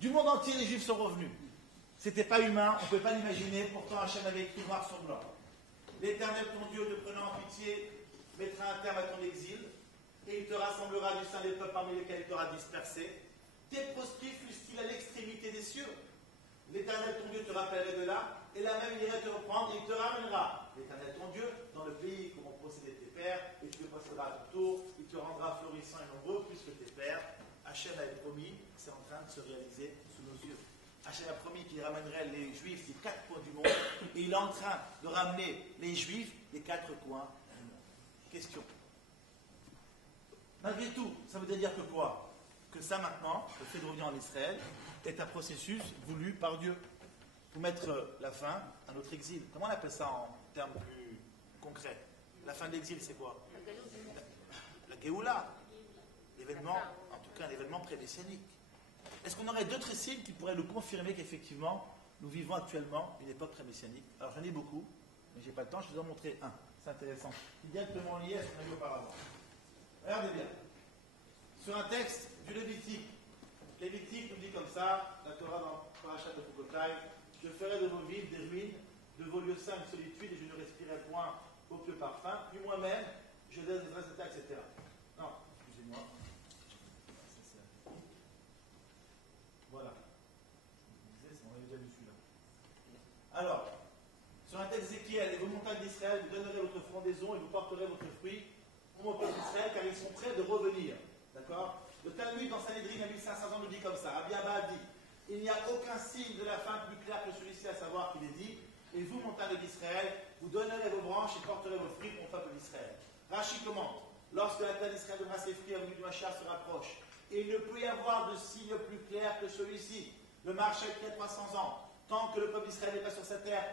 Du monde entier, les Juifs sont revenus. C'était pas humain, on ne pouvait pas l'imaginer, pourtant Hachem avait écrit noir sur blanc. L'Éternel, ton Dieu, te prenant en pitié, mettra un terme à ton exil, et il te rassemblera du sein des peuples parmi lesquels il t'aura dispersé. Tes proscrits fussent-ils à l'extrémité des cieux. L'Éternel, ton Dieu, te rappellerait de là, et là même il irait te reprendre, et il te ramènera. L'Éternel, ton Dieu, dans le pays comme ont possédé tes pères, et tu le posséderas à ton tour, il te rendra florissant et nombreux, plus que tes pères. Hachem avait promis, c'est en train de se réaliser sous nos yeux. Hachem a promis qu'il ramènerait les Juifs des 4 coins du monde, et il est en train de ramener les Juifs des 4 coins du monde. Question. Malgré tout, ça veut dire que quoi? Que ça maintenant, le fait de revenir en Israël, est un processus voulu par Dieu pour mettre la fin à notre exil. Comment on appelle ça en termes plus concrets? La fin de l'exil, c'est quoi? La Géoula. L'événement, en tout cas un événement pré-messianique. Est-ce qu'on aurait d'autres signes qui pourraient nous confirmer qu'effectivement, nous vivons actuellement une époque pré-messianique? Alors j'en ai beaucoup, mais je n'ai pas le temps, je vais vous en montrer un. C'est intéressant. Il est directement lié à ce qu'on a vu auparavant. Regardez bien. Sur un texte du Lévitique, Lévitique nous dit comme ça, la Torah dans Parashat de Foukotai, je ferai de vos villes des ruines, de vos lieux saints une solitude, et je ne respirerai point au pieux parfum, puis moi-même, je désignerai cet acte, etc. Non, excusez-moi. Voilà. On avait déjà vu celui-là. Alors, sur un texte d'Ézéchiel, et vos montagnes d'Israël, vous donnerez votre frondaison et vous porterez votre fruit au mon peuple d'Israël, car ils sont prêts de revenir. D'accord? Le Talmud dans Sanhedrin à 1500 ans nous dit comme ça. Rabbi Abba a dit, il n'y a aucun signe de la fin plus clair que celui-ci, à savoir qu'il est dit, et vous, montagnes d'Israël, vous donnerez vos branches et porterez vos fruits pour le peuple d'Israël. Rachi commente, lorsque la terre d'Israël devra ses fruits, la venue du Mashiach se rapproche, et il ne peut y avoir de signe plus clair que celui-ci. Le marché est 300 ans. Tant que le peuple d'Israël n'est pas sur sa terre,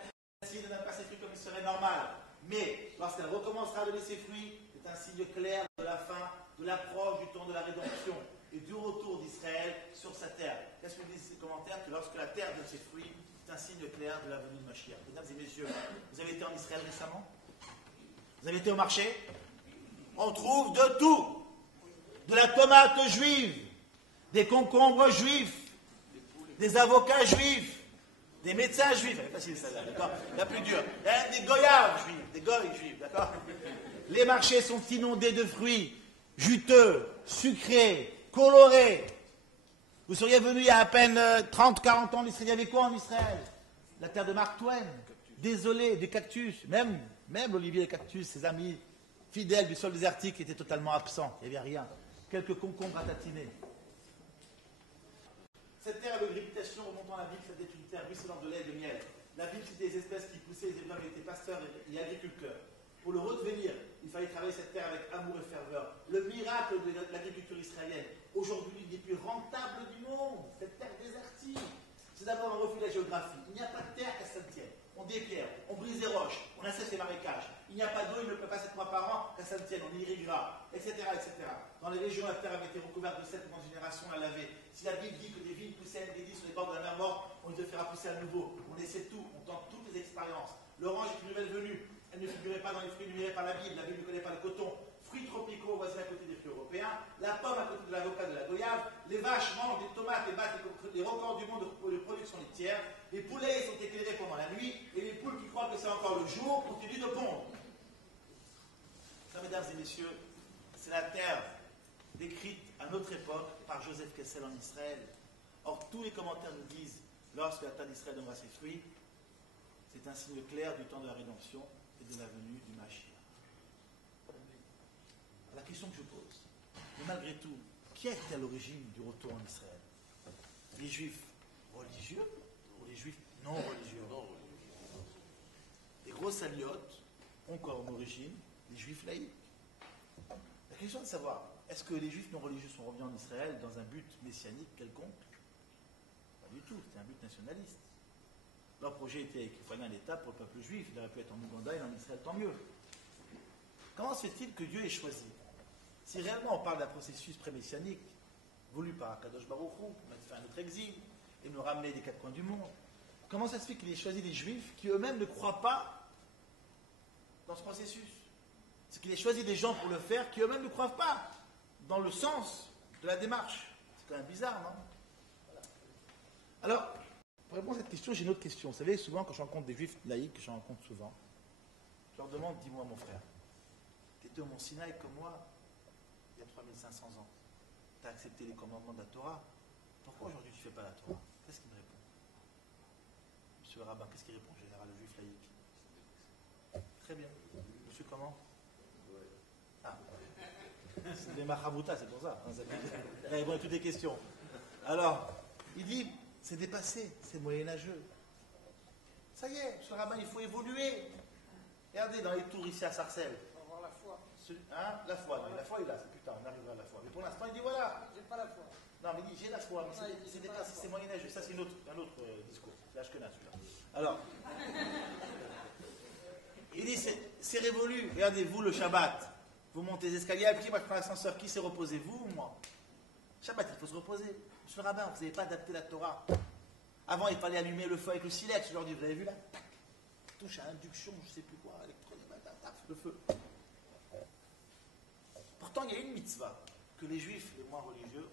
le signe de n'a pas ses fruits comme il serait normal. Mais lorsqu'elle recommencera à donner ses fruits, c'est un signe clair de la fin, de l'approche du temps de la rédemption et du retour d'Israël sur sa terre. Qu'est-ce que disent ces commentaires? Que lorsque la terre donne ses fruits, c'est un signe clair de la venue de Mashiach. Mesdames et messieurs, vous avez été en Israël récemment? Vous avez été au marché? On trouve de tout. De la tomate juive, des concombres juifs, des avocats juifs, des médecins juifs. C'est facile ça, d'accord? La plus dure. Des goyaves juifs, des goy juifs, d'accord? Les marchés sont inondés de fruits juteux, sucrés, colorés. Vous seriez venu il y a à peine 30-40 ans en Israël. Il y avait quoi en Israël? La terre de Mark Twain. Désolé, des cactus. Même l'olivier et cactus, ses amis fidèles du sol désertique étaient totalement absents. Il n'y avait rien. Quelques concombres à tatiner. Cette terre avait une réputation remontant à la Bible, c'était une terre ruisselante de lait et de miel. La Bible, c'était des espèces qui poussaient, les Hébreux étaient pasteurs et agriculteurs. Pour le redevenir, il fallait travailler cette terre avec amour et ferveur. Le miracle de l'agriculture israélienne, aujourd'hui, l'une des plus rentables du monde, cette terre désertique. C'est d'abord un refus de la géographie. Il n'y a pas de terre qu'à Saint-Étienne. On dépierre, on brise les roches, on assèche les marécages. Il n'y a pas d'eau, il ne peut pas 7 mois par an qu'à Saint-Étienne, on irriguera, etc., etc. Dans les régions, la terre avait été recouverte de 7 grandes générations à laver. Si la Bible dit que des vignes poussaient à Engedi sur les bords de la mer morte, on les fera pousser à nouveau. On essaie tout, on tente toutes les expériences. L'orange est une nouvelle venue. Elle ne figurait pas dans les fruits énumérés par la Bible. La Bible ne connaît pas le coton. Fruits tropicaux, voici à côté des fruits européens. La pomme à côté de l'avocat de la goyave. Les vaches mangent des tomates et battent les records du monde de production laitière. Les poulets sont éclairés pendant la nuit. Et les poules qui croient que c'est encore le jour continuent de pondre. Ça, mesdames et messieurs, c'est la terre décrite à notre époque par Joseph Kessel en Israël. Or, tous les commentaires nous disent, lorsque la terre d'Israël donnera ses fruits, c'est un signe clair du temps de la rédemption et de la venue du Mashiach. La question que je pose, mais malgré tout, qui est à l'origine du retour en Israël? Les juifs religieux ou les juifs non religieux? Les grosses aliotes ont comme origine les juifs laïcs. La question est de savoir, est-ce que les juifs non religieux sont revenus en Israël dans un but messianique quelconque? Pas du tout, c'était un but nationaliste. Leur projet était qu'il fallait un État pour le peuple juif. Il aurait pu être en Ouganda et en Israël, tant mieux. Comment se fait-il que Dieu ait choisi? Si réellement on parle d'un processus pré-messianique, voulu par Akadosh Baruch Hu, pour mettre fin à notre exil et nous ramener des 4 coins du monde, comment ça se fait qu'il ait choisi des juifs qui eux-mêmes ne croient pas dans ce processus? C'est qu'il ait choisi des gens pour le faire qui eux-mêmes ne croient pas dans le sens de la démarche. C'est quand même bizarre, non? question, j'ai une autre question. Vous savez, souvent, quand je rencontre des juifs laïcs, que je rencontre souvent, je leur demande, dis-moi mon frère, tu étais au Mont Sinaï comme moi, il y a 3500 ans. Tu as accepté les commandements de la Torah. Pourquoi aujourd'hui tu ne fais pas la Torah? Qu'est-ce qu'il me répond? Monsieur le rabbin, qu'est-ce qu'il répond en général, le juif laïque? Très bien. Monsieur comment? Ah. C'est des machaboutas, c'est pour ça. Il répond à toutes les questions. Alors, il dit, c'est dépassé, c'est moyenâgeux. Ça y est, monsieur le rabbin, il faut évoluer. Regardez dans les tours ici à Sarcelles. On va avoir la foi. La foi, non, la foi il est là, c'est plus tard, on arrivera à la foi. Mais pour l'instant, il dit voilà. J'ai pas la foi. Non, mais il dit j'ai la foi, mais c'est dépassé, c'est moyenâgeux. Ça, c'est un autre discours. C'est Ashkenaz, celui-là. Alors, il dit c'est révolu. Regardez-vous le Shabbat. Vous montez les escaliers, puis moi je prends l'ascenseur. Qui s'est reposé, vous ou moi? Shabbat, il faut se reposer. Monsieur le rabbin, vous n'avez pas adapté la Torah. Avant, il fallait allumer le feu avec le silex. Aujourd'hui, vous avez vu là? Tac, touche à induction, je ne sais plus quoi, le feu. Pourtant, il y a une mitzvah que les juifs les moins religieux,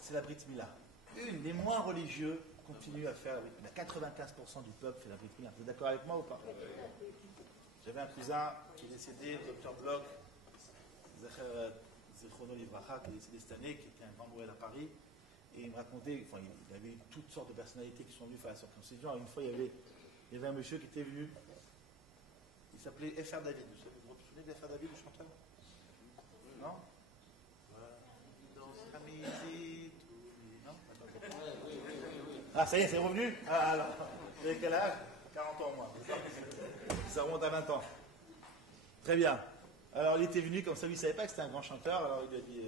c'est la Brit Mila. Les moins religieux continuent à faire la Brit Mila. 95% du peuple fait la Brit Mila. Vous êtes d'accord avec moi ou pas? J'avais un cousin qui est décédé, Dr Bloch, Zechrono Livracha, qui est décédé cette année, qui était un grand mourel à Paris. Et il me racontait, enfin, il avait eu toutes sortes de personnalités qui sont venues faire la circoncision. Alors, une fois, il y avait un monsieur qui était venu, il s'appelait F.R. David. Vous vous souvenez d'F.R. David, le chanteur? Non? Non? Ah, ça y est, c'est revenu? Ah, alors, vous avez quel âge? 40 ans, moi. Ça remonte à 20 ans. Très bien. Alors, il était venu, comme ça, lui, il ne savait pas que c'était un grand chanteur. Alors, il lui a dit,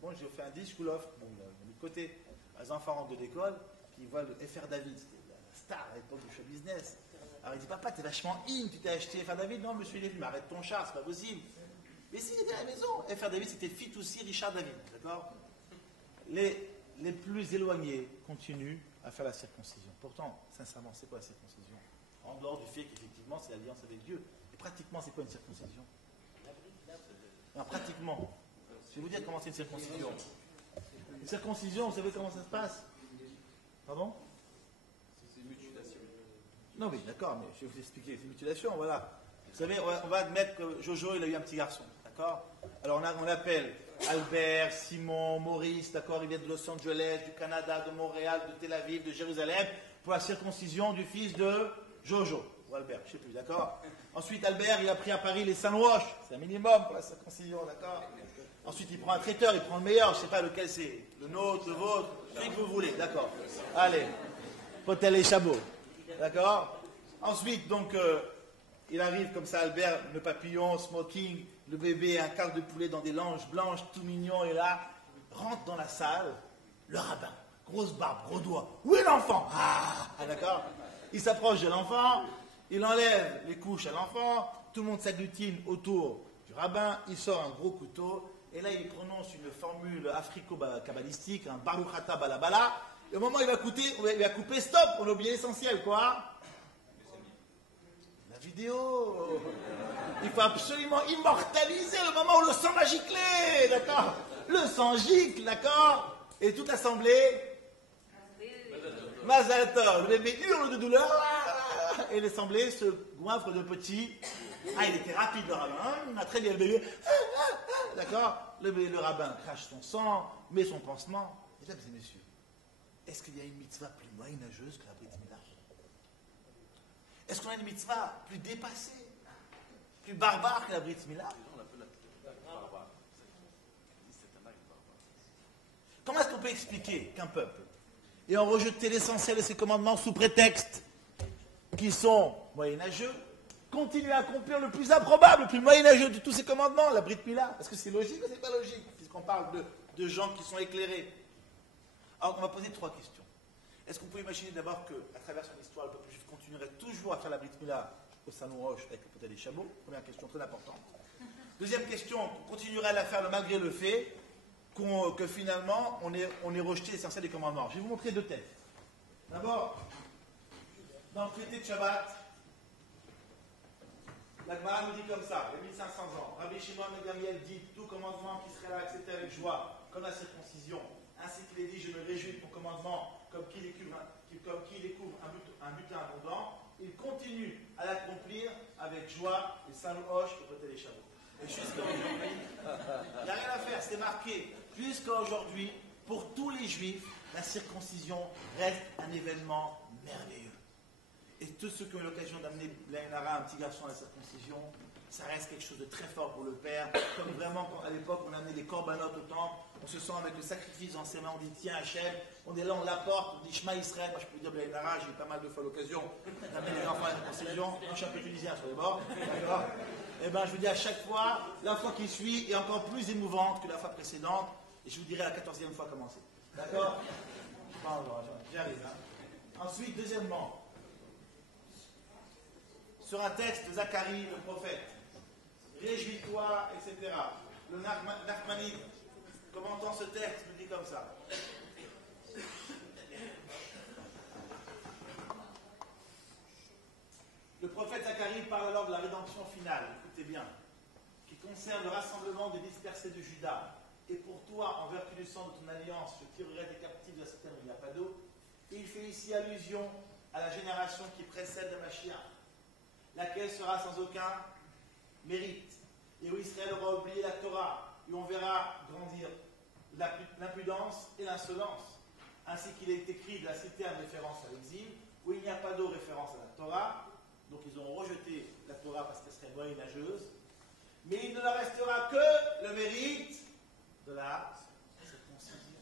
bon, j'ai fait un disque, je vous l'offre. Bon, il a mis de côté. Les enfants rentrent de l'école, puis ils voient le F.R. David. C'était la star à l'époque du show business. Alors, il dit, papa, t'es vachement in, tu t'es acheté F.R. David? Non, monsieur, il est venu, mais arrête ton char, c'est pas possible. Mais si, il était à la maison. F.R. David, c'était Fitoussi Richard David. D'accord? Les plus éloignés continuent à faire la circoncision. Pourtant, sincèrement, c'est quoi la circoncision? En dehors du fait qu'effectivement, c'est l'alliance avec Dieu. Et pratiquement, c'est quoi une circoncision? Non, pratiquement. Je vais vous dire comment c'est une circoncision. Une circoncision, vous savez comment ça se passe? Pardon? C'est une mutilation. Non, oui, d'accord, mais je vais vous expliquer. C'est une mutilation, voilà. Vous savez, on va admettre que Jojo, il a eu un petit garçon, d'accord? Alors, on appelle Albert, Simon, Maurice, d'accord? Ils viennent de Los Angeles, du Canada, de Montréal, de Tel Aviv, de Jérusalem, pour la circoncision du fils de Jojo. Ou Albert, je ne sais plus, d'accord? Ensuite, Albert, il a pris à Paris les Saint-Roch, c'est un minimum pour la circoncision, d'accord? Ensuite, il prend un traiteur, il prend le meilleur, je ne sais pas lequel c'est, le nôtre, le vôtre, celui que vous voulez, d'accord? Allez, Potel et Chabot, d'accord? Ensuite, donc, il arrive comme ça, Albert, le papillon, smoking, le bébé, un quart de poulet dans des langes blanches, tout mignon, et là, rentre dans la salle, le rabbin, grosse barbe, gros doigt, où est l'enfant? Ah, d'accord? Il s'approche de l'enfant, il enlève les couches à l'enfant, tout le monde s'agglutine autour du rabbin, il sort un gros couteau, et là il prononce une formule africo-kabbalistique, un Baruch Ata Balabala, et au moment où il va couper, stop, on a oublié l'essentiel, quoi? La vidéo. Il faut absolument immortaliser le moment où le sang va gicler, d'accord? Le sang gicle, d'accord? Et toute l'assemblée, Mazal Tov, le bébé hurle de douleur, et l'assemblée se goinfre de petits. Ah, il était rapide le rabbin, il a très bien le bébé, d'accord? Le rabbin crache son sang, met son pansement. Mesdames et messieurs, est-ce qu'il y a une mitzvah plus moyenâgeuse que la Brit Mila? Est-ce qu'on a une mitzvah plus dépassée, plus barbare que la Brit Mila? Comment est-ce qu'on peut expliquer qu'un peuple, ayant rejeté l'essentiel de ses commandements sous prétexte qu'ils sont moyenâgeux, continue à accomplir le plus improbable, le plus moyenâgeux de tous ces commandements, la Brit Mila? Est-ce que c'est logique ou c'est pas logique, puisqu'on parle de gens qui sont éclairés? Alors, on va poser 3 questions. Est-ce qu'on peut imaginer d'abord qu'à travers son histoire, le peuple juif continuerait toujours à faire la Brit Mila au Salon Roche avec le Potel et Chabot? Première question très importante. Deuxième question, on continuerait à la faire malgré le fait que finalement, on est rejeté l'essentiel des commandements. Je vais vous montrer 2 textes. D'abord, dans le traité de Shabbat, la Gemara nous dit comme ça, il y a 1500 ans. Rabbi Shimon ben Gamliel dit, tout commandement qui serait là accepté avec joie, comme la circoncision, ainsi qu'il est dit, je me réjouis de ton commandement commandement comme qui découvre un butin abondant, il continue à l'accomplir avec joie, les salons hoches et côté les chameaux. Et jusqu'à aujourd'hui, il n'y a rien à faire, c'est marqué. Jusqu'à aujourd'hui, pour tous les juifs, la circoncision reste un événement merveilleux. Et tous ceux qui ont eu l'occasion d'amener Lainara, un petit garçon, à la circoncision, ça reste quelque chose de très fort pour le père. Comme vraiment, à l'époque, on amenait des corbanotes au temple, on se sent avec le sacrifice dans ses mains, on dit tiens Hachem, on est là, on l'apporte, on dit Shema Israël. Moi je peux dire Lainara, j'ai eu pas mal de fois l'occasion d'amener les enfants à la circoncision. Moi je suis un peu tunisien sur les bords, d'accord. Et bien je vous dis à chaque fois, la fois qui suit est encore plus émouvante que la fois précédente, et je vous dirai la 14e fois comment c'est. D'accord. J'arrive. Hein. Ensuite, deuxièmement, sur un texte de Zacharie, le prophète, réjouis-toi, etc. Le Nachmanide, commentant ce texte, nous dit comme ça. Le prophète Zacharie parle alors de la rédemption finale, écoutez bien, qui concerne le rassemblement des dispersés de Juda. Et pour toi, en vertu du sang de ton alliance, je tirerai des captifs de la citerne où il n'y a pas d'eau. Et il fait ici allusion à la génération qui précède le Mashiach, laquelle sera sans aucun mérite, et où Israël aura oublié la Torah, où on verra grandir l'impudence et l'insolence, ainsi qu'il est écrit de la citerne référence à l'exil, où il n'y a pas d'eau référence à la Torah, donc ils ont rejeté la Torah parce qu'elle serait moyenâgeuse, mais il ne leur restera que le mérite de la circoncision.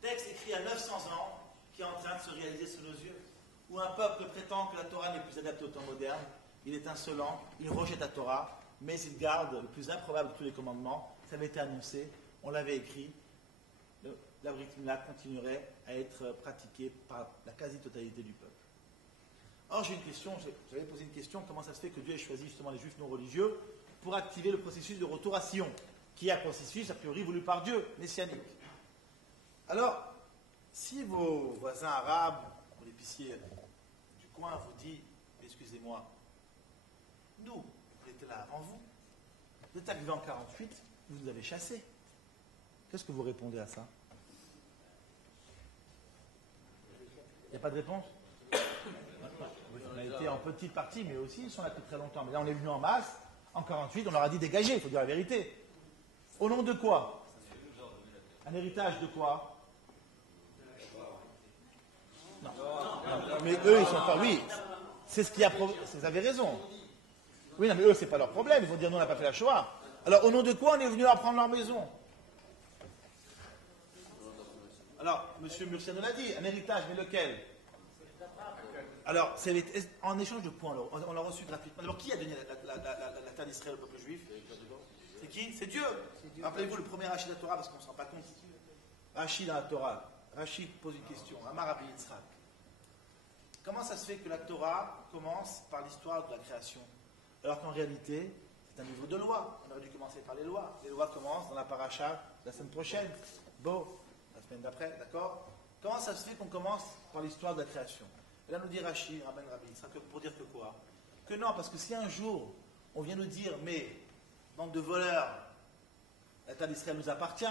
Texte écrit à 900 ans, qui est en train de se réaliser sous nos yeux, où un peuple prétend que la Torah n'est plus adaptée au temps moderne, il est insolent, il rejette la Torah, mais il garde le plus improbable de tous les commandements. Ça avait été annoncé, on l'avait écrit, la Brit Mila continuerait à être pratiquée par la quasi-totalité du peuple. Or, j'ai une question, j'avais posé une question, comment ça se fait que Dieu ait choisi justement les juifs non religieux pour activer le processus de retour à Sion, qui est un processus a priori voulu par Dieu, messianique. Alors, si vos voisins arabes, ou l'épicier du coin vous dit, excusez-moi, nous, on était là avant vous, vous êtes arrivé en 48, vous nous avez chassés. Qu'est-ce que vous répondez à ça? Il n'y a pas de réponse? On a été en petite partie, mais aussi ils sont là depuis très longtemps. Mais là, on est venu en masse. En 48, on leur a dit dégagez, il faut dire la vérité. Au nom de quoi? Un héritage de quoi? Non. Mais eux, ils sont pas. Oui, c'est ce qui a. Vous avez raison. Oui, non, mais eux, c'est pas leur problème. Ils vont dire nous, on n'a pas fait la Shoah. Alors, au nom de quoi on est venu leur prendre leur maison? Alors, M. Murciano l'a dit, un héritage, mais lequel? Alors, c'est en échange de points, on l'a reçu gratuitement. Alors, qui a donné la terre d'Israël au peuple juif? C'est qui? C'est Dieu. Rappelez-vous le premier Rachid de la Torah, parce qu'on ne se rend pas compte. Rachid dans la Torah. Rachid pose une question. Amar Rabbi Yitzhak. Comment ça se fait que la Torah commence par l'histoire de la création, alors qu'en réalité, c'est un livre de lois? On aurait dû commencer par les lois. Les lois commencent dans la paracha la semaine prochaine. Beau. La semaine d'après, d'accord? Comment ça se fait qu'on commence par l'histoire de la création? Et là nous dit Rachid, Rabbi Yitzhak, pour dire que quoi? Que non, parce que si un jour on vient nous dire, mais bande de voleurs, la terre d'Israël nous appartient,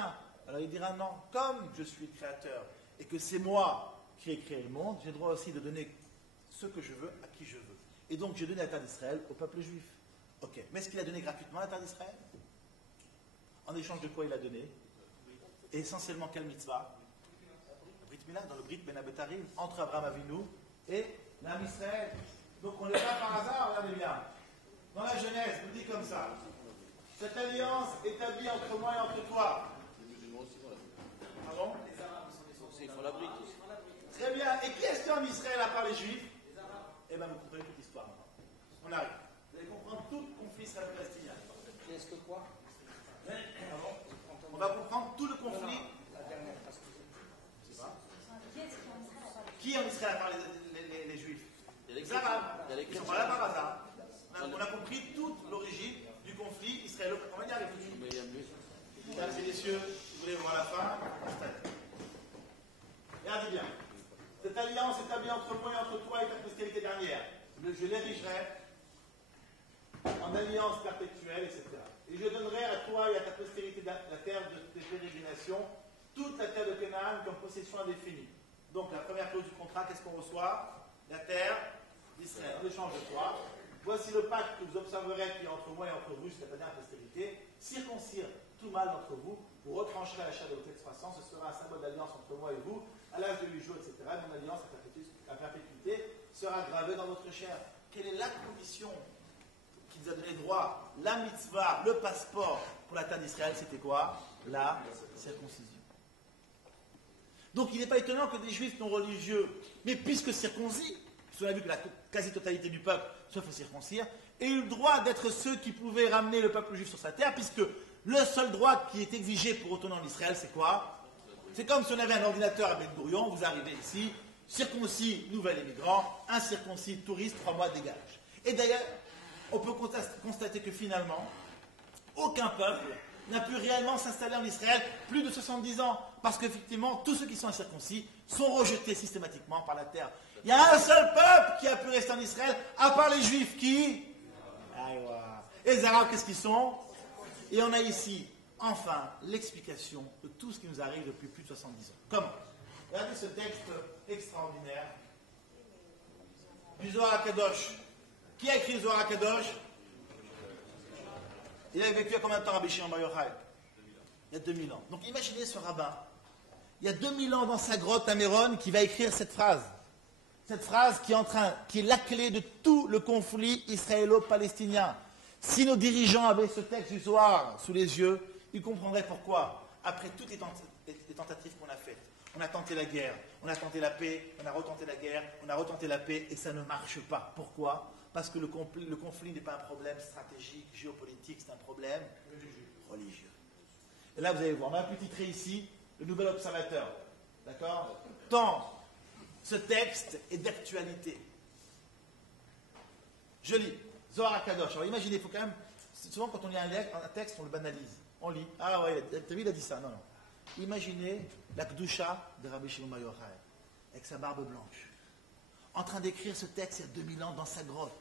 alors il dira non, comme je suis le créateur et que c'est moi qui ai créé le monde, j'ai le droit aussi de donner ce que je veux à qui je veux. Et donc j'ai donné la terre d'Israël au peuple juif. Ok, mais est-ce qu'il a donné gratuitement la terre d'Israël? En échange de quoi il a donné? Et essentiellement quelle mitzvah? Le Brit Mila, dans le Brit Ben Abetarim, entre Abraham Avinu et l'âme Israël. Donc on n'est pas par hasard, regardez bien. Dans la Genèse, vous dit comme ça. Cette alliance établie entre moi et entre toi. Pardon? Ils font la brique. Très bien. Et qui est-ce en Israël à part les Juifs? Eh bien, vous comprenez toute l'histoire. On arrive. Vous allez comprendre tout le conflit israélo-palestinien. Est-ce que quoi? On va comprendre tout le conflit. La dernière phrase. Qui en Israël à part les Juifs? Les Arabes. Ils sont pas là par hasard. On a compris toute l'origine du conflit israélo-palestinien. On va y arriver. Mesdames et messieurs, si vous voulez voir la fin, regardez bien. Cette alliance établie entre moi et entre toi et ta postérité dernière, je l'érigerai en alliance perpétuelle, etc. Et je donnerai à toi et à ta postérité la terre de tes pérégrinations, toute la terre de Canaan comme possession indéfinie. Donc la première clause du contrat, qu'est-ce qu'on reçoit? La terre d'Israël. En échange de quoi? Voici le pacte que vous observerez qui est entre moi et entre vous jusqu'à la dernière postérité. Circoncire tout mâle d'entre vous, vous retrancherez la chair de votre excroissance, ce sera un symbole d'alliance entre moi et vous, à l'âge de 8 jours, etc. Mon alliance à perpétuité sera gravée dans votre chair. Quelle est la condition qui nous a donné droit, la mitzvah, le passeport pour la terre d'Israël? C'était quoi? La circoncision. Donc il n'est pas étonnant que des juifs non religieux, mais puisque circoncis, on a vu que la quasi-totalité du peuple, sauf les circoncire, aient eu le droit d'être ceux qui pouvaient ramener le peuple juif sur sa terre, puisque le seul droit qui est exigé pour retourner en Israël, c'est quoi? C'est comme si on avait un ordinateur à Ben Gourion, vous arrivez ici, circoncis, nouvel immigrant, incirconcis, touriste, 3 mois, dégage. Et d'ailleurs, on peut constater que finalement, aucun peuple n'a pu réellement s'installer en Israël plus de 70 ans, parce qu'effectivement, tous ceux qui sont incirconcis sont rejetés systématiquement par la terre. Il y a un seul peuple qui a pu rester en Israël, à part les Juifs, qui? Et les Arabes, qu'est-ce qu'ils sont? Et on a ici, enfin, l'explication de tout ce qui nous arrive depuis plus de 70 ans. Comment? Regardez ce texte extraordinaire du Zohar HaKadosh. Qui a écrit le Zohar HaKadosh? Il a vécu il y a combien de temps, Rabbi Shimon Bar Yochai? Il y a 2000 ans. Donc imaginez ce rabbin, il y a 2000 ans dans sa grotte à Méron, qui va écrire cette phrase. Cette phrase qui est la clé de tout le conflit israélo-palestinien. Si nos dirigeants avaient ce texte du Zohar sous les yeux, ils comprendraient pourquoi, après toutes les tentatives qu'on a faites, on a tenté la guerre, on a tenté la paix, on a retenté la guerre, on a retenté la paix, et ça ne marche pas. Pourquoi? Parce que le conflit n'est pas un problème stratégique, géopolitique, c'est un problème religieux. Et là, vous allez voir, on a un petit trait ici, le Nouvel Observateur. D'accord? Tant ce texte est d'actualité. Je lis. Zohar HaKadosh. Alors imaginez, il faut quand même. Souvent, quand on lit un texte, on le banalise. On lit. Ah ouais, t'as vu, il a dit ça. Non, non. Imaginez la Kedusha de Rabbi Shimon Bar Yochai, avec sa barbe blanche, en train d'écrire ce texte il y a 2000 ans dans sa grotte.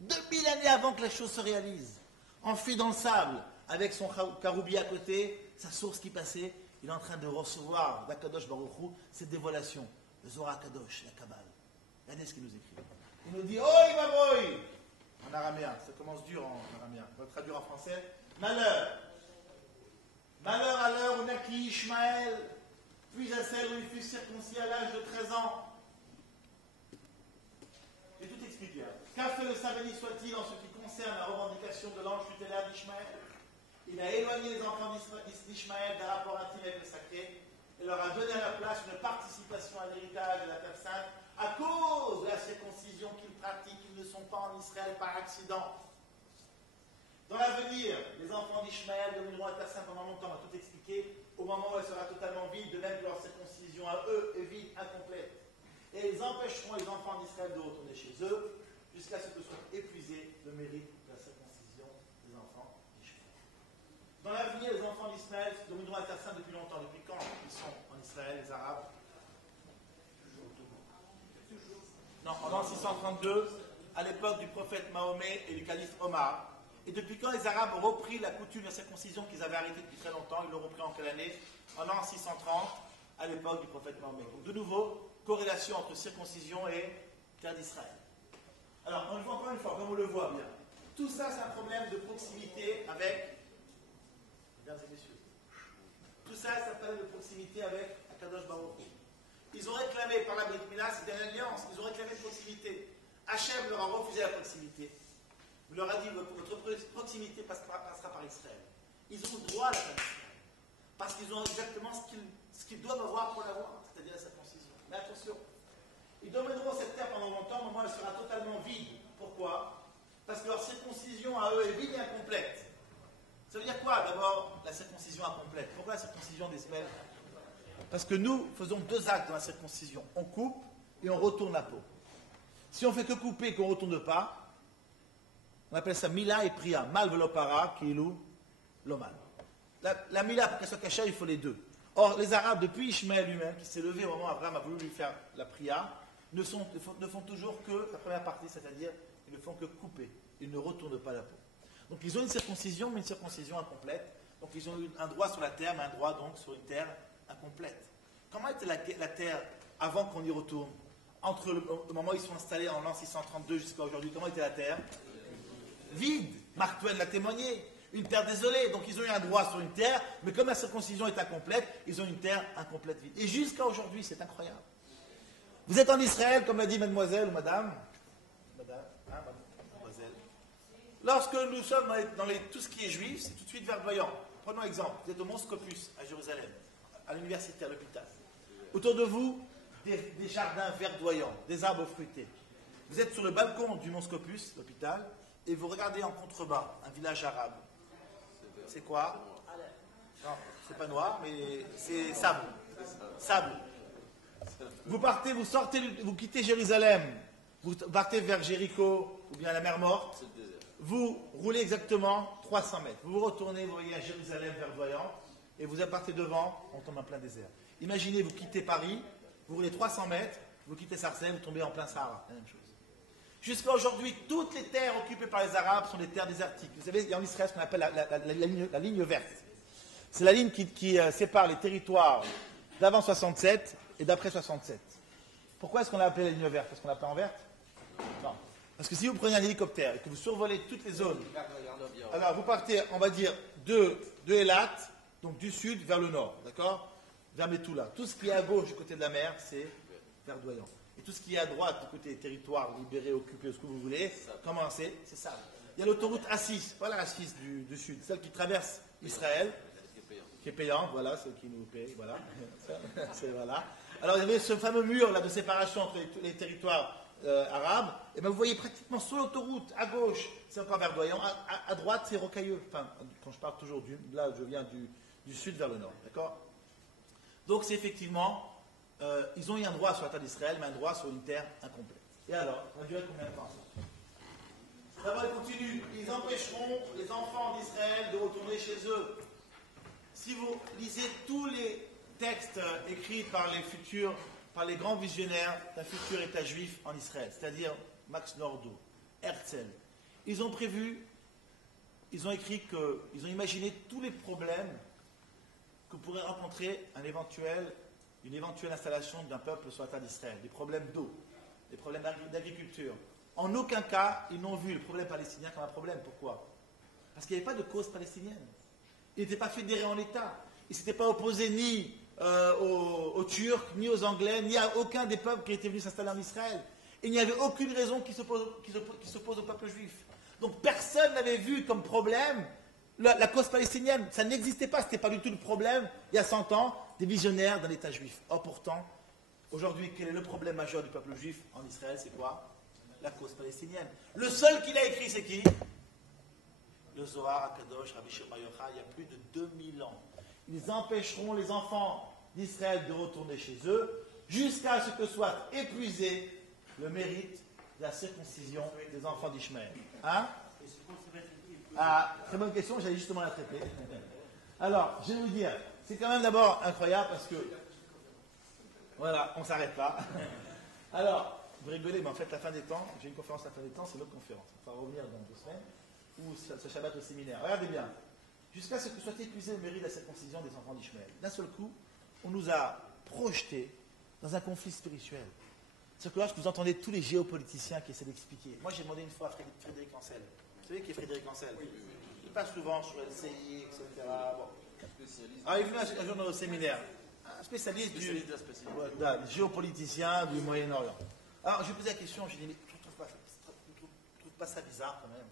2000 années avant que la chose se réalise. Enfui dans le sable, avec son karoubi à côté, sa source qui passait, il est en train de recevoir d'Akadosh Baruch Hu cette dévoilation. Le Zohar HaKadosh, la Kabbale. Regardez ce qu'il nous écrit. Il nous dit, Oi Baboy, en araméen, ça commence dur en araméen. On va traduire en français. Malheur. Malheur à l'heure où naquit Ishmaël, puis à celle où il fut circoncis à l'âge de 13 ans. J'ai tout expliqué. Qu'a fait le Saint béni soit-il en ce qui concerne la revendication de l'ange tutélaire d'Ishmaël? Il a éloigné les enfants d'Ishmaël d'un rapport intime avec le sacré et leur a donné à la place une participation à l'héritage de la Terre sainte à cause de la circoncision qu'ils pratiquent. Ils ne sont pas en Israël par accident. Dans l'avenir, les enfants d'Ishmaël domineront la Terre sainte pendant longtemps, on va tout expliquer, au moment où elle sera totalement vide, de même que leur circoncision à eux est vide, incomplète. Et ils empêcheront les enfants d'Israël de retourner chez eux, jusqu'à ce que soit épuisé le mérite de la circoncision des enfants d'Ishmaël. Dans l'avenir, les enfants d'Israël domineront la Terre sainte depuis longtemps. Depuis quand ils sont en Israël, les Arabes? Non, en l'an 632, à l'époque du prophète Mahomet et du calife Omar. Et depuis quand les Arabes ont repris la coutume de la circoncision qu'ils avaient arrêtée depuis très longtemps? Ils l'ont repris en quelle année? En l'an 630, à l'époque du prophète Mahomet. Donc de nouveau, corrélation entre circoncision et terre d'Israël. Alors, on le voit encore une fois, comme on le voit bien. Tout ça, c'est un problème de proximité avec, mesdames et messieurs, tout ça, c'est un problème de proximité avec Akadosh Baruch Hu. Ils ont réclamé par la Brit Mila, c'était une alliance, ils ont réclamé une proximité. Hachem leur a refusé la proximité. Il leur a dit, votre proximité passera par Israël. Ils ont le droit à la terre d'Israël. Parce qu'ils ont exactement ce qu'ils doivent avoir pour l'avoir, c'est-à-dire la circoncision. Mais attention, ils domineront cette terre pendant longtemps, au moment où elle sera totalement vide. Pourquoi? Parce que leur circoncision à eux est vide et incomplète. Ça veut dire quoi, d'abord, la circoncision incomplète? Pourquoi la circoncision des semelles? Parce que nous faisons 2 actes dans la circoncision. On coupe et on retourne la peau. Si on fait que couper et qu'on ne retourne pas, on appelle ça Mila et Priya. Mal velopara, kilou, lomal. La Mila, pour qu'elle soit cachée, il faut les deux. Or, les Arabes, depuis Ishmaël lui-même, qui s'est levé au moment où Abraham a voulu lui faire la Priya, ne font toujours que la première partie, c'est-à-dire, ils ne font que couper. Ils ne retournent pas la peau. Donc, ils ont une circoncision, mais une circoncision incomplète. Donc, ils ont eu un droit sur la terre, mais un droit donc sur une terre incomplète. Comment était la terre avant qu'on y retourne? Entre le moment où ils sont installés en l'an 632 jusqu'à aujourd'hui, comment était la terre? Vide. Mark Twain l'a témoigné. Une terre désolée. Donc ils ont eu un droit sur une terre, mais comme la circoncision est incomplète, ils ont une terre incomplète vide. Et jusqu'à aujourd'hui, c'est incroyable. Vous êtes en Israël, comme l'a dit mademoiselle ou madame. Madame, hein, mademoiselle. Lorsque nous sommes dans tout ce qui est juif, c'est tout de suite verdoyant. Prenons exemple. Vous êtes au Mont Scopus, à Jérusalem, à l'université, à l'hôpital. Autour de vous, des jardins verdoyants, des arbres fruités. Vous êtes sur le balcon du Mont Scopus, l'hôpital, et vous regardez en contrebas un village arabe. C'est quoi? Non, c'est pas noir, mais c'est sable. Sable. Vous partez, vous quittez Jérusalem, vous partez vers Jéricho ou bien la mer Morte. Vous roulez exactement 300 mètres. Vous vous retournez, vous voyez un Jérusalem verdoyant, et vous partez devant, on tombe en plein désert. Imaginez, vous quittez Paris, vous roulez 300 mètres, vous quittez Sarcelles, vous tombez en plein Sahara. La même chose. Jusqu'à aujourd'hui, toutes les terres occupées par les Arabes sont des terres désertiques. Vous savez, il y a en Israël ce qu'on appelle la ligne verte. C'est la ligne qui sépare les territoires d'avant 67 et d'après 67. Pourquoi est-ce qu'on l'a appelée la ligne verte? Parce qu'on l'a appelée en verte? Non. Parce que si vous prenez un hélicoptère et que vous survolez toutes les zones, alors vous partez, on va dire, de Eilat, donc du sud vers le nord, d'accord? Vers Metula. Tout ce qui est à gauche du côté de la mer, c'est verdoyant. Et tout ce qui est à droite, du côté territoire libéré, occupé, ce que vous voulez, comment c'est ça. Il y a l'autoroute A6, pas la A6 du sud, celle qui traverse Israël, qui est payante, voilà, celle qui nous paye, voilà. Voilà. Alors il y avait ce fameux mur là de séparation entre les territoires arabes, et bien vous voyez pratiquement sur l'autoroute, à gauche, c'est encore verdoyant, à droite, c'est rocailleux. Enfin, quand je parle toujours là, je viens du sud vers le nord, d'accord? Donc c'est effectivement, ils ont eu un droit sur la terre d'Israël, mais un droit sur une terre incomplète. Et alors, ça va durer combien de temps ça? D'abord, il continue. Ils empêcheront les enfants d'Israël de retourner chez eux. Si vous lisez tous les textes écrits par les grands visionnaires d'un futur État juif en Israël, c'est-à-dire Max Nordau, Herzl, ils ont écrit ils ont imaginé tous les problèmes que pourrait rencontrer une éventuelle installation d'un peuple sur la terre d'Israël. Des problèmes d'eau, des problèmes d'agriculture. En aucun cas, ils n'ont vu le problème palestinien comme un problème. Pourquoi? Parce qu'il n'y avait pas de cause palestinienne. Ils n'étaient pas fédérés en État. Ils ne s'étaient pas opposés ni aux Turcs, ni aux Anglais, ni à aucun des peuples qui étaient venus s'installer en Israël. Il n'y avait aucune raison qui s'oppose au peuple juif. Donc personne n'avait vu comme problème la cause palestinienne. Ça n'existait pas, ce n'était pas du tout le problème, il y a 100 ans, des visionnaires d'un État juif. Or pourtant, aujourd'hui, quel est le problème majeur du peuple juif en Israël? C'est quoi? La cause palestinienne. Le seul qui l'a écrit, c'est qui? Le Zohar HaKadosh, Rabbi Shir Bar Yochai, il y a plus de 2000 ans. Ils empêcheront les enfants d'Israël de retourner chez eux jusqu'à ce que soit épuisé le mérite de la circoncision des enfants d'Ishmaël. Hein? Ah, très bonne question, j'allais justement la traiter. Alors, je vais vous dire, c'est quand même d'abord incroyable parce que, voilà, on ne s'arrête pas. Alors, vous rigolez, mais en fait, la fin des temps, j'ai une conférence à la fin des temps, c'est notre conférence. On va revenir dans 2 semaines, ou ce Shabbat au séminaire. Regardez bien, jusqu'à ce que soit épuisé le mérite de la circoncision des enfants d'Ishmaël. D'un seul coup, on nous a projetés dans un conflit spirituel. C'est que lorsque vous entendez tous les géopoliticiens qui essaient d'expliquer, moi j'ai demandé une fois à Frédéric Ancel. Vous savez qui est Frédéric Ancel? Il passe souvent sur LCI, etc. Bon. Ah, il est venu un jour dans le séminaire. Un spécialiste du géopoliticien du Moyen-Orient. Alors, je lui ai posé la question, je lui ai dit, mais tu ne trouves pas ça bizarre quand même?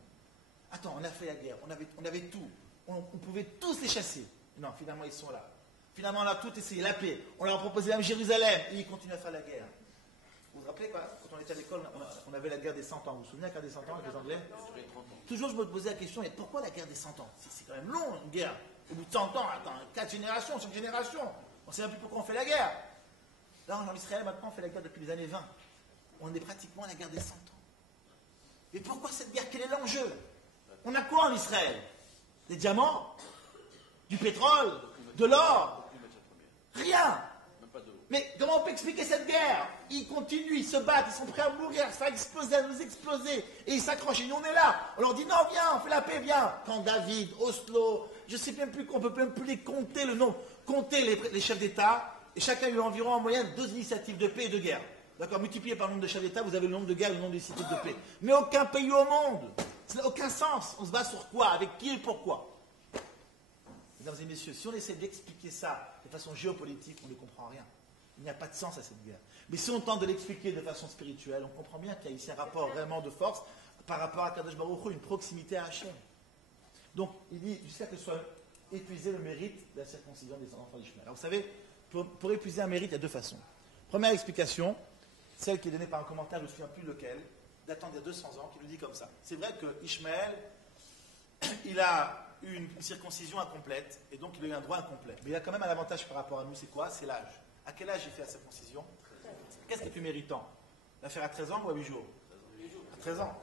Attends, on a fait la guerre, on avait tout, on pouvait tous les chasser. Non, finalement, ils sont là. Finalement, on a tout essayé, la paix. On leur a proposé même Jérusalem, et ils continuent à faire la guerre. Vous vous rappelez quoi? Quand on était à l'école, on avait la guerre des 100 ans. Vous vous souvenez de la guerre des 100 ans avec les Anglais? Toujours, je me posais la question, mais pourquoi la guerre des 100 ans? C'est quand même long, une guerre. Au bout de 100 ans, attends, 4 générations, 5 générations. On ne sait même plus pourquoi on fait la guerre. Là, en Israël, maintenant, on fait la guerre depuis les années 20. On est pratiquement à la guerre des 100 ans. Mais pourquoi cette guerre? Quel est l'enjeu? On a quoi en Israël? Des diamants? Du pétrole? De l'or? Rien. Mais comment on peut expliquer cette guerre? Ils continuent, ils se battent, ils sont prêts à mourir, ça a explosé, à nous exploser. Et ils s'accrochent, et nous on est là. On leur dit non, viens, on fait la paix, viens. Quand David, Oslo, je ne sais même plus, on ne peut même plus les compter le nombre. Compter les chefs d'État, et chacun a eu environ en moyenne 2 initiatives de paix et de guerre. D'accord? Multiplié par le nombre de chefs d'État, vous avez le nombre de guerres et le nombre d'initiatives de paix. Mais aucun pays au monde. Ça n'a aucun sens. On se base sur quoi? Avec qui et pourquoi? Mesdames et messieurs, si on essaie d'expliquer ça de façon géopolitique, on ne comprend rien. Il n'y a pas de sens à cette guerre. Mais si on tente de l'expliquer de façon spirituelle, on comprend bien qu'il y a ici un rapport vraiment de force par rapport à Kadosh Baruch Hu, une proximité à Hachem. Donc, il dit, jusqu'à que soit épuisé le mérite de la circoncision des enfants d'Ishmaël. Alors, vous savez, pour épuiser un mérite, il y a 2 façons. Première explication, celle qui est donnée par un commentaire, je ne me souviens plus lequel, datant d'il y a 200 ans, qui nous dit comme ça. C'est vrai que Ishmaël, il a eu une circoncision incomplète, et donc il a eu un droit incomplet. Mais il a quand même un avantage par rapport à nous, c'est quoi? C'est l'âge. À quel âge il fait la circoncision? Qu'est-ce qui est plus méritant? La faire à 13 ans ou à 8 jours? À 13 ans.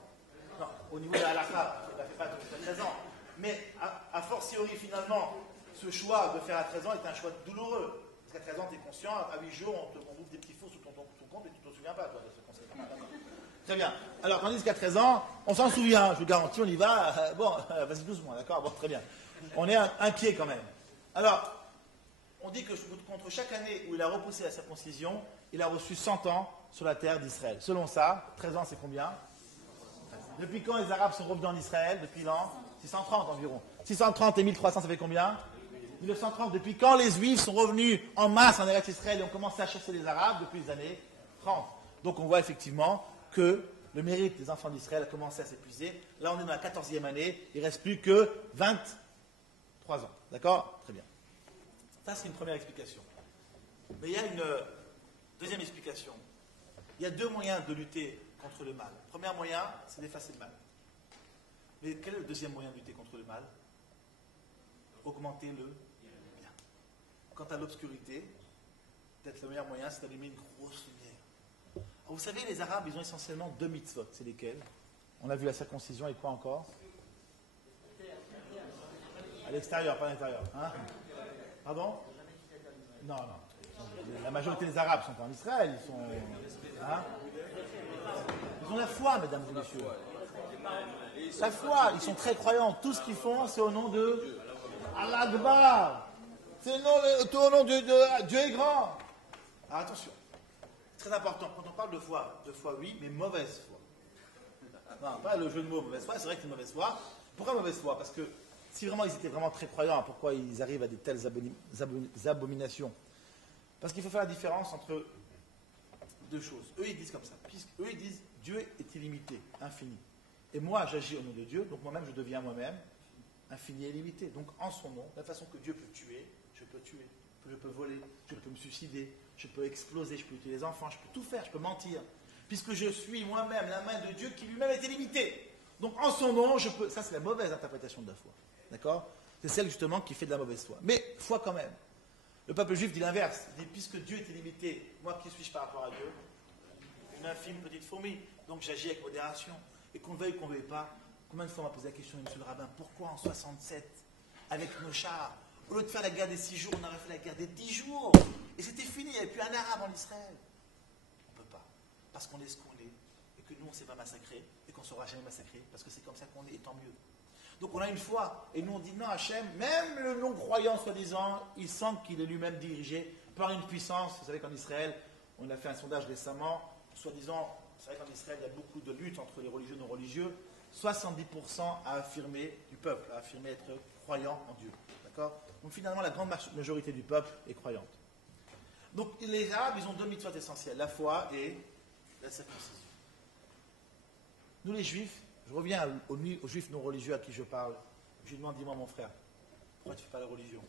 Non, au niveau de la halakha, il ne la fait pas à 13 ans. Mais a fortiori, finalement, ce choix de faire à 13 ans est un choix douloureux. Parce qu'à 13 ans, tu es conscient, à 8 jours, on bouffe des petits fous sous ton compte et tu ne te souviens pas, toi, de ce conseil. Très bien. Alors, tandis qu'à 13 ans, on s'en souvient, je vous garantis, on y va. Bon, vas-y doucement, d'accord? Bon, très bien. On est un pied quand même. Alors, on dit que contre chaque année où il a repoussé la circoncision, il a reçu 100 ans sur la terre d'Israël. Selon ça, 13 ans, c'est combien? Depuis quand les Arabes sont revenus en Israël? Depuis l'an 630 environ. 630 et 1300, ça fait combien? 1930. Depuis quand les Juifs sont revenus en masse en Eretz Israël et ont commencé à chasser les Arabes? Depuis les années 30. Donc on voit effectivement que le mérite des enfants d'Israël a commencé à s'épuiser. Là, on est dans la 14e année. Il ne reste plus que 23 ans. D'accord? Très bien. Ça, c'est une première explication. Mais il y a une deuxième explication. Il y a 2 moyens de lutter contre le mal. Le premier moyen, c'est d'effacer le mal. Mais quel est le deuxième moyen de lutter contre le mal? Augmenter le bien. Quant à l'obscurité, peut-être le meilleur moyen, c'est d'allumer une grosse lumière. Alors, vous savez, les Arabes, ils ont essentiellement 2 mitzvot. C'est lesquels? On a vu la circoncision et quoi encore? À l'extérieur, pas à l'intérieur. Hein? Pardon? Non, non. La majorité des Arabes sont en Israël. Ils sont. Hein? Ils ont la foi, mesdames et messieurs. La foi, ils sont très croyants. Tout ce qu'ils font, c'est au nom de Allah Akbar. C'est au nom de Dieu est grand. Alors attention, c'est très important. Quand on parle de foi oui, mais mauvaise foi. Non, pas le jeu de mots mauvaise foi, c'est vrai que c'est une mauvaise foi. Pourquoi mauvaise foi? Parce que si vraiment ils étaient vraiment très croyants, pourquoi ils arrivent à des telles abominations? Parce qu'il faut faire la différence entre 2 choses. Eux, ils disent comme ça. Eux, ils disent Dieu est illimité, infini. Et moi, j'agis au nom de Dieu, donc moi-même, je deviens moi-même infini et illimité. Donc, en son nom, de la façon que Dieu peut tuer, je peux tuer. Je peux voler, je peux me suicider, je peux exploser, je peux tuer les enfants, je peux tout faire, je peux mentir. Puisque je suis moi-même la main de Dieu qui lui-même est illimité. Donc, en son nom, je peux. Ça, c'est la mauvaise interprétation de la foi. D'accord? C'est celle, justement, qui fait de la mauvaise foi. Mais, foi quand même. Le peuple juif dit l'inverse. Il dit, puisque Dieu est illimité, moi, qui suis-je par rapport à Dieu? Une infime petite fourmi. Donc, j'agis avec modération. Et qu'on veuille, qu'on ne veuille pas. Combien de fois on m'a posé la question, monsieur le rabbin, pourquoi en 67, avec nos chars, au lieu de faire la guerre des 6 jours, on aurait fait la guerre des 10 jours? Et c'était fini, il n'y avait plus un arabe en Israël. On ne peut pas. Parce qu'on est ce qu'on est. Et que nous, on ne s'est pas massacré. Et qu'on ne sera jamais massacré. Parce que c'est comme ça qu'on est, et tant mieux. Donc on a une foi. Et nous, on dit non, Hachem, même le non-croyant, soi-disant, il sent qu'il est lui-même dirigé par une puissance. Vous savez qu'en Israël, on a fait un sondage récemment, soi-disant, c'est vrai qu'en Israël, il y a beaucoup de luttes entre les religieux et non religieux. 70% a affirmé, du peuple, a affirmé être croyant en Dieu. D'accord? Donc finalement, la grande majorité du peuple est croyante. Donc les Arabes, ils ont 2 mitzvot essentiels, la foi et la circoncision. Nous les Juifs, je reviens aux Juifs non religieux à qui je parle. Je lui demande, dis-moi mon frère, pourquoi tu ne fais pas la religion?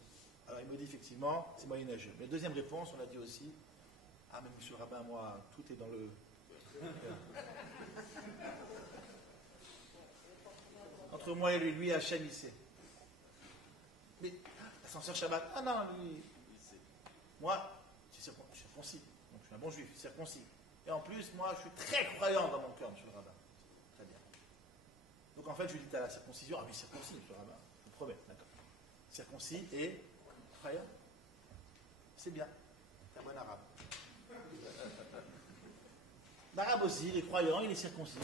Alors il me dit effectivement, c'est moyenâgeux. Mais deuxième réponse, on a dit aussi, ah mais monsieur le rabbin, moi, tout est dans le... Entre moi et lui, Hachem, il sait. Mais l'ascenseur Shabbat, ah non, lui, il sait. Moi, je suis circoncis, donc je suis un bon juif, circoncis. Et en plus, moi, je suis très croyant dans mon cœur, monsieur le rabbin. Très bien. Donc en fait, je lui dis, t'as la circoncision? Ah oui, circoncis, monsieur le rabbin, je vous promets, d'accord. Circoncis et croyant. C'est bien, c'est un bon arabe. L'arabe aussi, il est croyant, il est circoncis.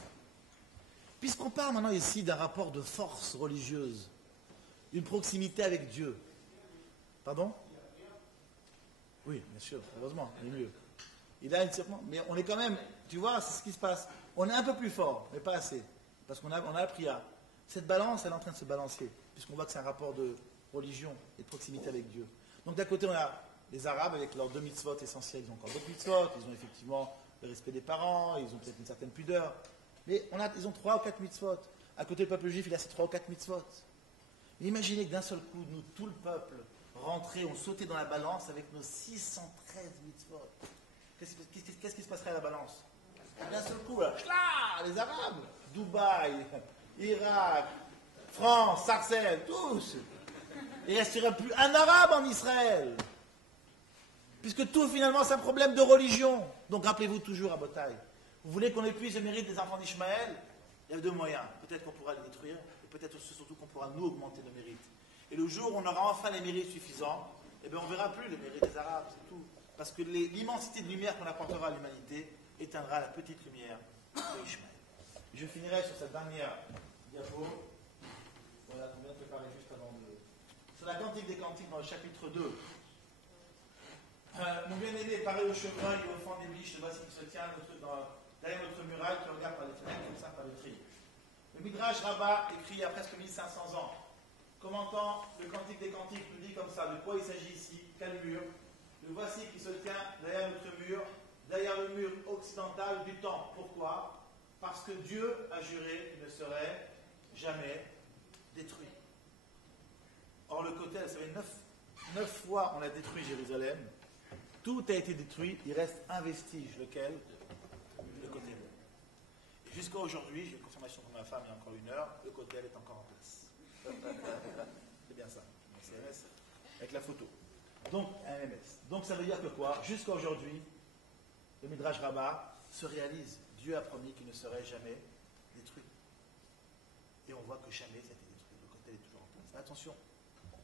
Puisqu'on parle maintenant ici d'un rapport de force religieuse, une proximité avec Dieu. Pardon? Oui, bien sûr, heureusement, il est mieux. Il a une certaine... Mais on est quand même, tu vois, c'est ce qui se passe. On est un peu plus fort, mais pas assez. Parce qu'on a la prière. Cette balance, elle est en train de se balancer, puisqu'on voit que c'est un rapport de religion et de proximité avec Dieu. Donc d'un côté, on a les Arabes avec leurs 2 mitzvot essentiels. Ils ont encore d'autres mitzvot, ils ont effectivement le respect des parents, ils ont peut-être une certaine pudeur. Mais ils ont 3 ou 4 mitzvot. À côté, le peuple juif, il a ses 3 ou 4 mitzvot. Mais imaginez que d'un seul coup, nous, tout le peuple, rentrait, on sautait dans la balance avec nos 613 mitzvot. Qu'est-ce qui se passerait à la balance? D'un seul coup, là, les Arabes, Dubaï, Irak, France, Sarcelles, tous. Il ne resterait plus un Arabe en Israël. Puisque tout, finalement, c'est un problème de religion. Donc, rappelez-vous toujours à Botaï. Vous voulez qu'on épuise le mérite des enfants d'Ishmaël? Il y a 2 moyens. Peut-être qu'on pourra les détruire, et peut-être surtout qu'on pourra nous augmenter le mérite. Et le jour où on aura enfin les mérites suffisants, eh bien, on ne verra plus les mérites des Arabes, c'est tout. Parce que l'immensité de lumière qu'on apportera à l'humanité éteindra la petite lumière d'Ishmaël. Je finirai sur cette dernière diapo. Voilà, qu'on vient de préparer juste avant de... Sur la Cantique des Cantiques dans le chapitre 2. Mon bien-aimé est pareil au chevreuil et au fond des biches, le voici qui se tient derrière notre muraille, qui regarde par les fenêtres, comme ça, par le tri. Le Midrash Rabbah, écrit il y a presque 1500 ans, commentant le Cantique des Cantiques, nous dit comme ça, de quoi il s'agit ici, quel mur? Le voici qui se tient derrière notre mur, derrière le mur occidental du temple. Pourquoi? Parce que Dieu a juré qu'il ne serait jamais détruit. Or, le côté, vous savez, 9 fois on a détruit Jérusalem, tout a été détruit, il reste un vestige, lequel? Le côté. Et jusqu'à aujourd'hui, j'ai une confirmation pour ma femme il y a encore 1 heure, le côté est encore en place. C'est bien ça, un CMS avec la photo. Donc, un MMS. Donc, ça veut dire que quoi? Jusqu'à aujourd'hui, le Midrash Rabbah se réalise. Dieu a promis qu'il ne serait jamais détruit. Et on voit que jamais ça a été détruit. Le côté est toujours en place. Mais attention,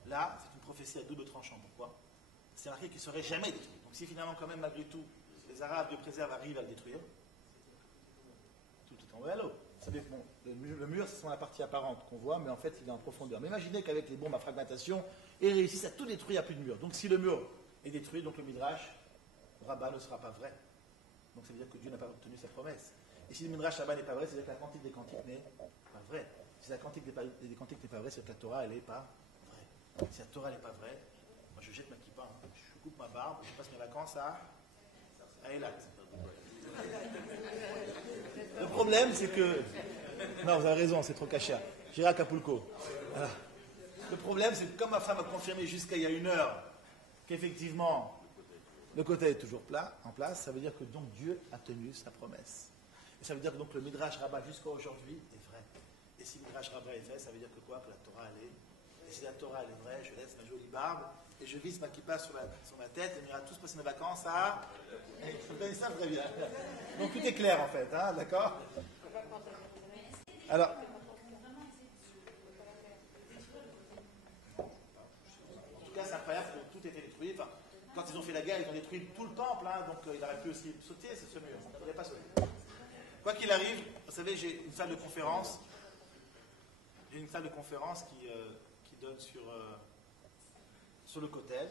là, c'est une prophétie à double tranchant. Pourquoi? C'est marqué qu'il ne serait jamais détruit. Donc, si finalement, quand même, malgré tout, les Arabes de préserve arrivent à le détruire, tout est en haut et à l'eau. Vous savez, bon, le mur, c'est la partie apparente qu'on voit, mais en fait, il est en profondeur. Mais imaginez qu'avec les bombes à fragmentation, ils réussissent à tout détruire, il n'y a plus de mur. Donc, si le mur est détruit, donc le Midrash Rabbah ne sera pas vrai. Donc, ça veut dire que Dieu n'a pas obtenu sa promesse. Et si le Midrash Rabbah n'est pas vrai, c'est-à-dire que la Cantique des Cantiques n'est pas vraie. Si la Cantique des Cantiques n'est pas vraie, c'est que la Torah, elle n'est pas vraie. Si la Torah n'est pas vraie, moi, je jette ma kippa, hein. Je coupe ma barbe, je passe mes vacances à Eilat. Le problème, c'est que... Non, vous avez raison, c'est trop caché. J'irai à Acapulco. Voilà. Le problème, c'est que comme ma femme a confirmé jusqu'à il y a 1 heure qu'effectivement, le côté est toujours en place, ça veut dire que donc Dieu a tenu sa promesse. Et ça veut dire que donc le Midrash Rabbah jusqu'à aujourd'hui est vrai. Et si le Midrash Rabbah est vrai, ça veut dire que quoi? Que la Torah elle est. Et si la Torah elle est vraie, je laisse ma jolie barbe et je visse ma kippa sur ma tête et on ira tous passer nos vacances à... Je connais ça très bien. Donc tout est clair en fait, hein, d'accord? Alors... En tout cas, c'est incroyable que tout ait été détruit. Enfin, quand ils ont fait la guerre, ils ont détruit tout le temple, hein, donc il aurait pu aussi sauter ce mur. Il ne fallait pas sauter. Quoi qu'il arrive, vous savez, j'ai une salle de conférence. J'ai une salle de conférence qui donne sur le Kotel.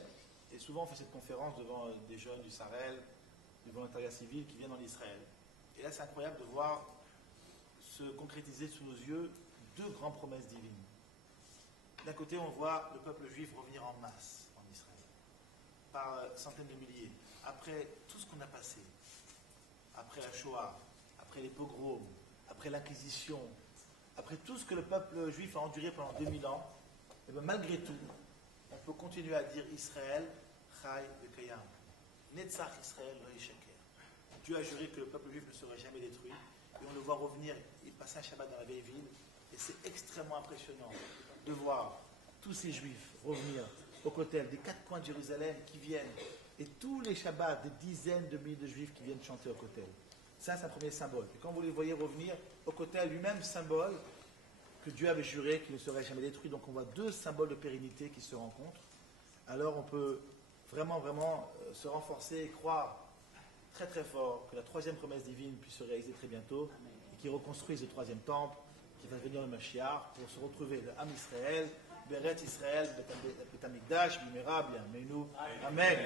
Et souvent, on fait cette conférence devant des jeunes du Sahel, du volontariat civil qui viennent en Israël. Et là, c'est incroyable de voir se concrétiser sous nos yeux 2 grandes promesses divines. D'un côté, on voit le peuple juif revenir en masse en Israël, par centaines de milliers. Après tout ce qu'on a passé, après la Shoah, après les pogroms, après l'Inquisition, après tout ce que le peuple juif a enduré pendant 2000 ans, et bien malgré tout, on peut continuer à dire Israël, Chai Vekayam. Netzach Israël, lo yishaker. Dieu a juré que le peuple juif ne serait jamais détruit, et on le voit revenir, il passe un Shabbat dans la vieille ville, et c'est extrêmement impressionnant de voir tous ces juifs revenir au Kotel des 4 coins de Jérusalem qui viennent, et tous les Shabbats, des dizaines de milliers de juifs qui viennent chanter au Kotel. Ça, c'est un premier symbole. Et quand vous les voyez revenir au Kotel, lui-même symbole que Dieu avait juré qu'il ne serait jamais détruit. Donc on voit 2 symboles de pérennité qui se rencontrent. Alors on peut vraiment, vraiment se renforcer et croire très très fort que la 3e promesse divine puisse se réaliser très bientôt et qu'il reconstruise le 3e temple, qui va devenir le Mashiach pour se retrouver le Ham Israël Beret Israël, Bet Hamikdash, Bimera, Bienvenu. Amen.